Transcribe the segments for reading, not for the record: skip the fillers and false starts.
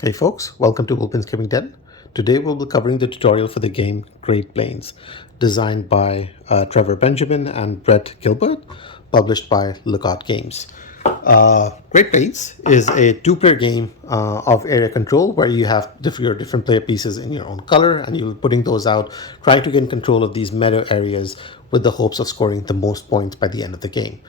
Hey folks, welcome to Wilpin's Gaming Den. Today we'll be covering the tutorial for the game Great Plains, designed by Trevor Benjamin and Brett Gilbert, published by Lookout Games. Great Plains is a two-player game of area control where you have your different player pieces in your own color and you're putting those out, trying to gain control of these meadow areas with the hopes of scoring the most points by the end of the game.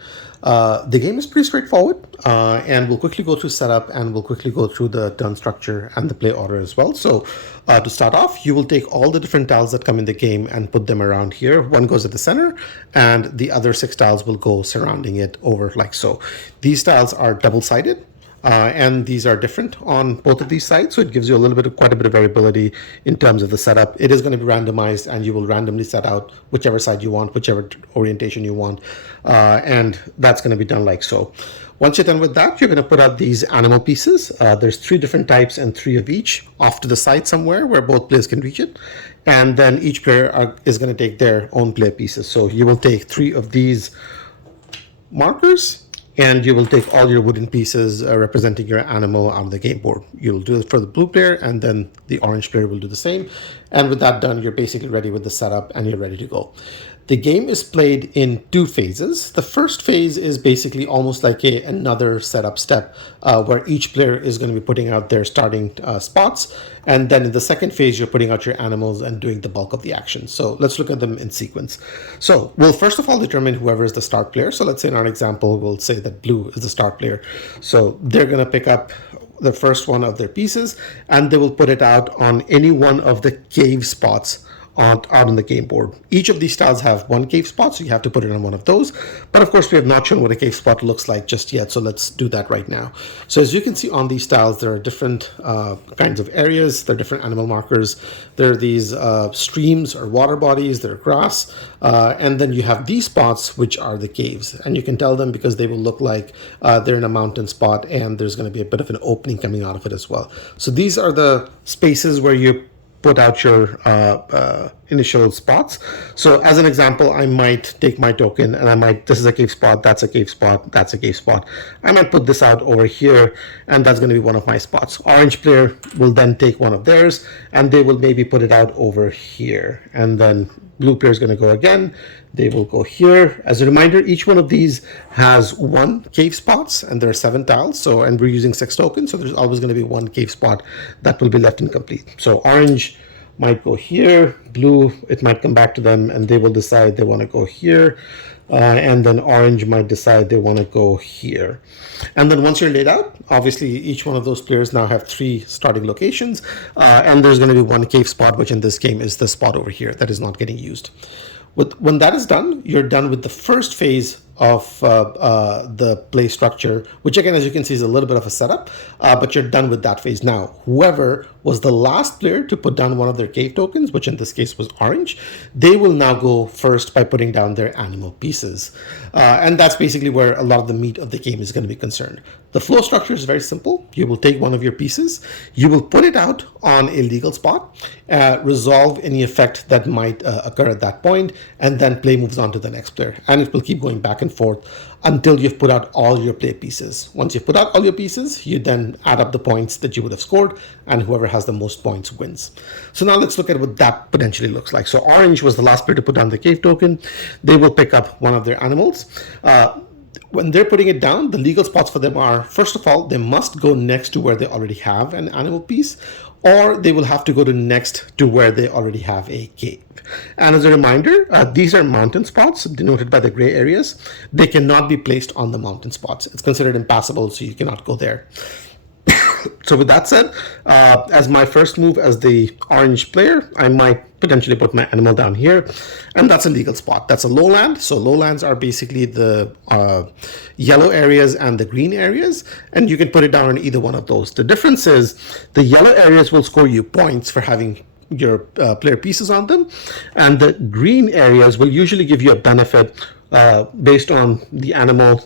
The game is pretty straightforward, and we'll quickly go through setup and we'll quickly go through the turn structure and the play order as well. So to start off, you will take all the different tiles that come in the game and put them around here. One goes at the center and the other 6 tiles will go surrounding it over like so. These tiles are double-sided. And these are different on both of these sides, so it gives you quite a bit of variability in terms of the setup. It is going to be randomized, and you will randomly set out whichever side you want, whichever orientation you want, and that's going to be done like so. Once you're done with that, you're going to put out these animal pieces. There's 3 different types and 3 of each off to the side somewhere where both players can reach it, and then each player is going to take their own player pieces. So you will take 3 of these markers, and you will take all your wooden pieces representing your animal on the game board. You'll do it for the blue player, and then the orange player will do the same. And with that done, you're basically ready with the setup and you're ready to go. The game is played in 2 phases. The first phase is basically almost like another setup step where each player is going to be putting out their starting spots. And then in the second phase, you're putting out your animals and doing the bulk of the action. So let's look at them in sequence. So we'll first of all determine whoever is the start player. So let's say in our example, we'll say that blue is the start player. So they're going to pick up the first one of their pieces and they will put it out on any one of the cave spots out on the game board. Each of these tiles have 1 cave spot, so you have to put it on one of those. But of course, we have not shown what a cave spot looks like just yet, so let's do that right now. So as you can see on these tiles, there are different kinds of areas. There are different animal markers. There are these streams or water bodies. There are grass. And then you have these spots, which are the caves. And you can tell them because they will look like they're in a mountain spot, and there's going to be a bit of an opening coming out of it as well. So these are the spaces where you put out your initial spots. So as an example, I might take my token and this is a cave spot, that's a cave spot, that's a cave spot. I might put this out over here, and that's going to be one of my spots. Orange player will then take one of theirs and they will maybe put it out over here. And then blue player is going to go again. They will go here. As a reminder, each one of these has 1 cave spots, and there are 7 tiles. So, and we're using 6 tokens, so there's always going to be 1 cave spot that will be left incomplete. So orange might go here, blue, it might come back to them, and they will decide they want to go here. And then orange might decide they want to go here. And then once you're laid out, obviously each one of those players now have 3 starting locations, and there's going to be 1 cave spot, which in this game is the spot over here that is not getting used. When that is done, you're done with the first phase of the play structure, which again, as you can see, is a little bit of a setup, but you're done with that phase. Now, whoever was the last player to put down one of their cave tokens, which in this case was orange, they will now go first by putting down their animal pieces. And that's basically where a lot of the meat of the game is going to be concerned. The flow structure is very simple. You will take one of your pieces, you will put it out on a legal spot, resolve any effect that might occur at that point, and then play moves on to the next player. And it will keep going back and forth until you've put out all your play pieces. Once you've put out all your pieces, you then add up the points that you would have scored, and whoever has the most points wins. So now let's look at what that potentially looks like. So orange was the last player to put down the cave token. They will pick up one of their animals. When they're putting it down, the legal spots for them are, first of all, they must go next to where they already have an animal piece, or they will have to go to next to where they already have a cave. And as a reminder, these are mountain spots denoted by the gray areas. They cannot be placed on the mountain spots. It's considered impassable, so you cannot go there. So with that said, as my first move as the orange player, I might potentially put my animal down here, and that's a legal spot. That's a lowland. So lowlands are basically the yellow areas and the green areas, and you can put it down on either one of those. The difference is the yellow areas will score you points for having your player pieces on them, and the green areas will usually give you a benefit based on the animal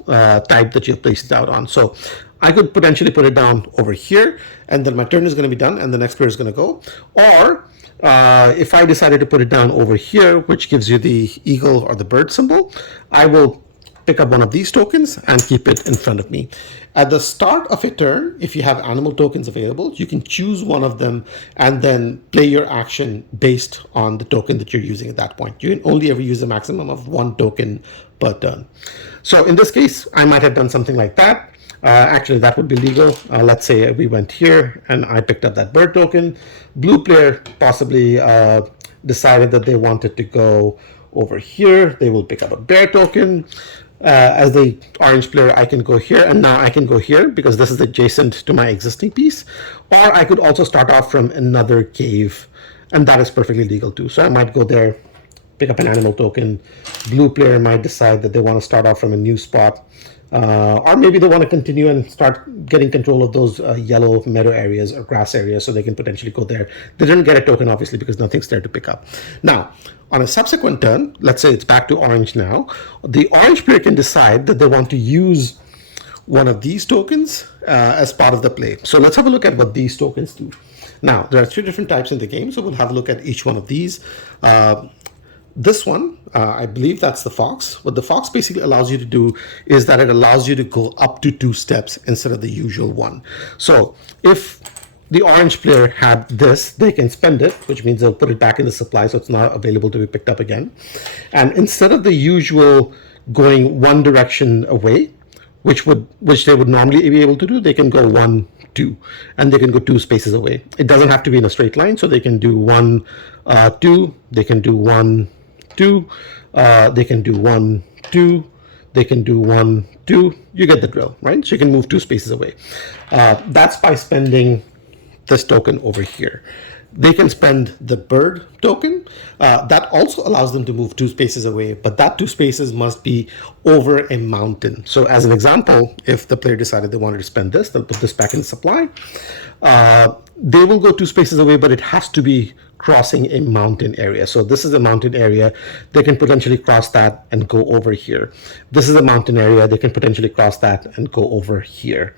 type that you've placed it out on. So I could potentially put it down over here, and then my turn is going to be done, and the next player is going to go. Or if I decided to put it down over here, which gives you the eagle or the bird symbol, I will pick up one of these tokens and keep it in front of me. At the start of a turn, if you have animal tokens available, you can choose one of them and then play your action based on the token that you're using at that point. You can only ever use a maximum of one token per turn. So in this case, I might have done something like that. Actually, that would be legal. Let's say we went here and I picked up that bird token. Blue player possibly decided that they wanted to go over here. They will pick up a bear token. As the orange player, I can go here, and now I can go here because this is adjacent to my existing piece. Or I could also start off from another cave, and that is perfectly legal too. So I might go there, pick up an animal token. Blue player might decide that they want to start off from a new spot. Or maybe they want to continue and start getting control of those yellow meadow areas or grass areas so they can potentially go there. They didn't get a token, obviously, because nothing's there to pick up. Now, on a subsequent turn, let's say it's back to orange now, the orange player can decide that they want to use one of these tokens as part of the play. So let's have a look at what these tokens do. Now, there are 3 different types in the game, so we'll have a look at each one of these. This one, I believe that's the fox. What the fox basically allows you to do is that it allows you to go up to 2 steps instead of the usual 1. So if the orange player had this, they can spend it, which means they'll put it back in the supply so it's not available to be picked up again. And instead of the usual going one direction away, which they would normally be able to do, they can go 1, 2, and they can go 2 spaces away. It doesn't have to be in a straight line, so they can do 1, 2, they can do 1, 2, they can do 1, 2, they can do 1, 2. You get the drill, right? So you can move 2 spaces away. That's by spending this token over here. They can spend the bird token. That also allows them to move 2 spaces away, but that 2 spaces must be over a mountain. So as an example, if the player decided they wanted to spend this, they'll put this back in the supply. They will go 2 spaces away, but it has to be crossing a mountain area. So this is a mountain area. They can potentially cross that and go over here. This is a mountain area. They can potentially cross that and go over here.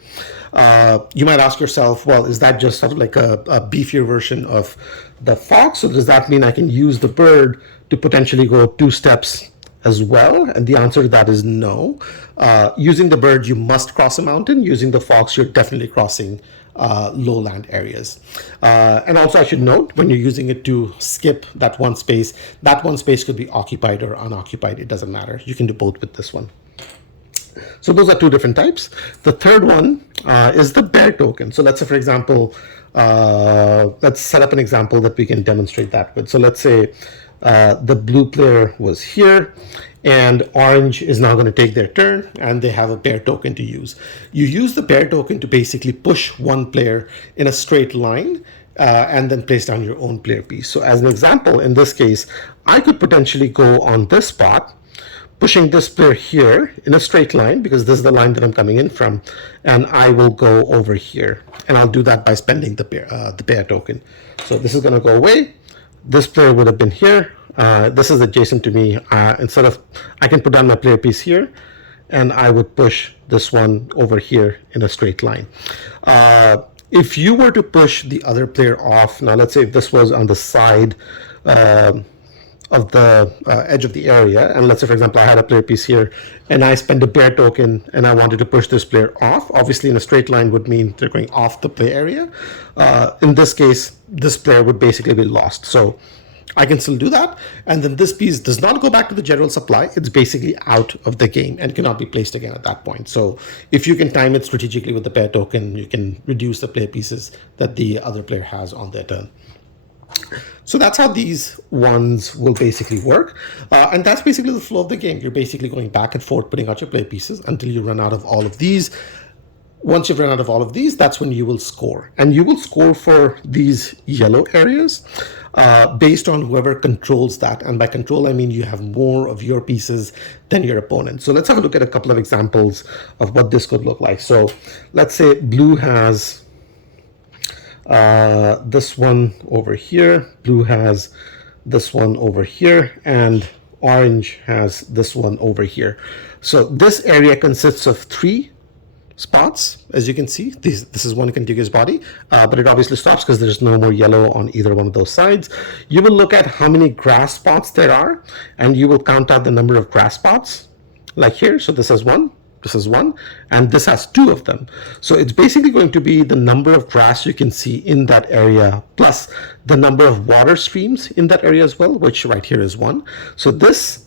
You might ask yourself, well, is that just sort of like a beefier version of the fox? So does that mean I can use the bird to potentially go 2 steps as well? And the answer to that is no. Using the bird, you must cross a mountain. Using the fox, you're definitely crossing lowland areas. And also I should note, when you're using it to skip that one space could be occupied or unoccupied. It doesn't matter. You can do both with this one. So those are 2 different types. The third one is the bear token. So let's say, for example, let's set up an example that we can demonstrate that with. So let's say the blue player was here, and orange is now going to take their turn, and they have a bear token to use. You use the bear token to basically push one player in a straight line and then place down your own player piece. So as an example, in this case, I could potentially go on this spot, pushing this player here in a straight line, because this is the line that I'm coming in from, and I will go over here. And I'll do that by spending the bear token. So this is going to go away. This player would have been here. This is adjacent to me. Instead of, I can put down my player piece here, and I would push this one over here in a straight line. If you were to push the other player off, now let's say if this was on the side of the edge of the area, and let's say, for example, I had a player piece here, and I spend a bear token, and I wanted to push this player off. Obviously, in a straight line would mean they're going off the play area. In this case, this player would basically be lost. So I can still do that, and then this piece does not go back to the general supply. It's basically out of the game and cannot be placed again at that point. So if you can time it strategically with the bear token, you can reduce the player pieces that the other player has on their turn. So that's how these ones will basically work. And that's basically the flow of the game. You're basically going back and forth, putting out your play pieces until you run out of all of these. Once you've run out of all of these, that's when you will score. And you will score for these yellow areas based on whoever controls that. And by control, I mean you have more of your pieces than your opponent. So let's have a look at a couple of examples of what this could look like. So let's say blue has this one over here, blue has this one over here, and orange has this one over here. So this area consists of 3 spots. As you can see, this is one contiguous body, but it obviously stops because there's no more yellow on either one of those sides. You will look at how many grass spots there are, and you will count out the number of grass spots like here. So this is one, this is one, and this has two of them. So it's basically going to be the number of grass you can see in that area plus the number of water streams in that area as well, which right here is one. So this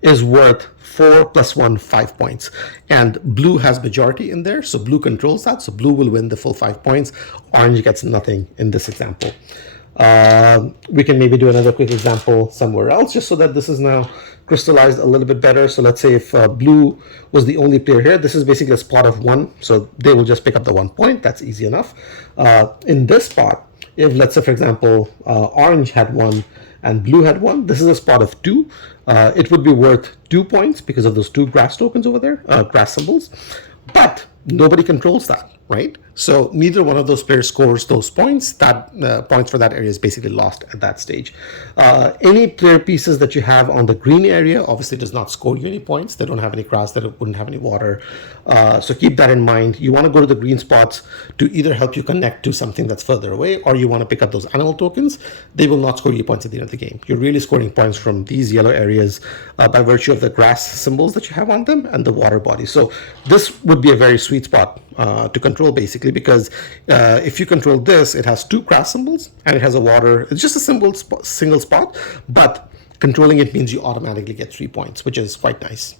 is worth 4 plus 1, 5 points. And blue has majority in there, so blue controls that. So blue will win the full 5 points. Orange gets nothing in this example. We can maybe do another quick example somewhere else, just so that this is now crystallized a little bit better. So let's say if blue was the only player here, this is basically a spot of 1. So they will just pick up the 1 point. That's easy enough. In this spot, if let's say, for example, orange had 1 and blue had 1, this is a spot of 2. It would be worth 2 points because of those 2 grass tokens over there, grass symbols. But nobody controls that, right? So neither one of those players scores those points. That points for that area is basically lost at that stage. Any player pieces that you have on the green area obviously does not score you any points. They don't have any grass, they wouldn't have any water. So keep that in mind. You want to go to the green spots to either help you connect to something that's further away, or you want to pick up those animal tokens. They will not score you points at the end of the game. You're really scoring points from these yellow areas by virtue of the grass symbols that you have on them and the water body. So this would be a very sweet spot to control, basically, because if you control this, it has 2 grass symbols and it has a water. It's just a single spot, but controlling it means you automatically get 3 points, which is quite nice.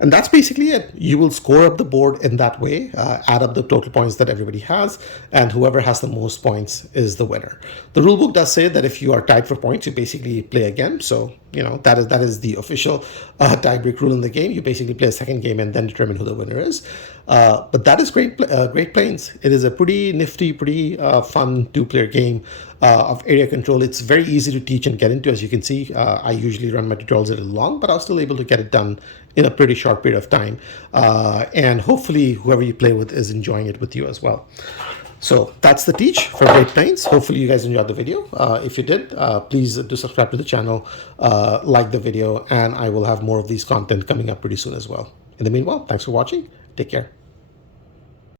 And that's basically it. You will score up the board in that way, add up the total points that everybody has, and whoever has the most points is the winner. The rulebook does say that if you are tied for points, you basically play again. So, you know, that is the official tiebreak rule in the game. You basically play a second game and then determine who the winner is. But that is Great Plains. It is a pretty nifty, pretty fun 2-player game of area control. It's very easy to teach and get into. As you can see, I usually run my tutorials a little long, but I was still able to get it done in a pretty short period of time. And hopefully whoever you play with is enjoying it with you as well. So that's the teach for Great Plains. Hopefully you guys enjoyed the video. If you did, please do subscribe to the channel, like the video, and I will have more of these content coming up pretty soon as well. In the meanwhile, thanks for watching. Take care.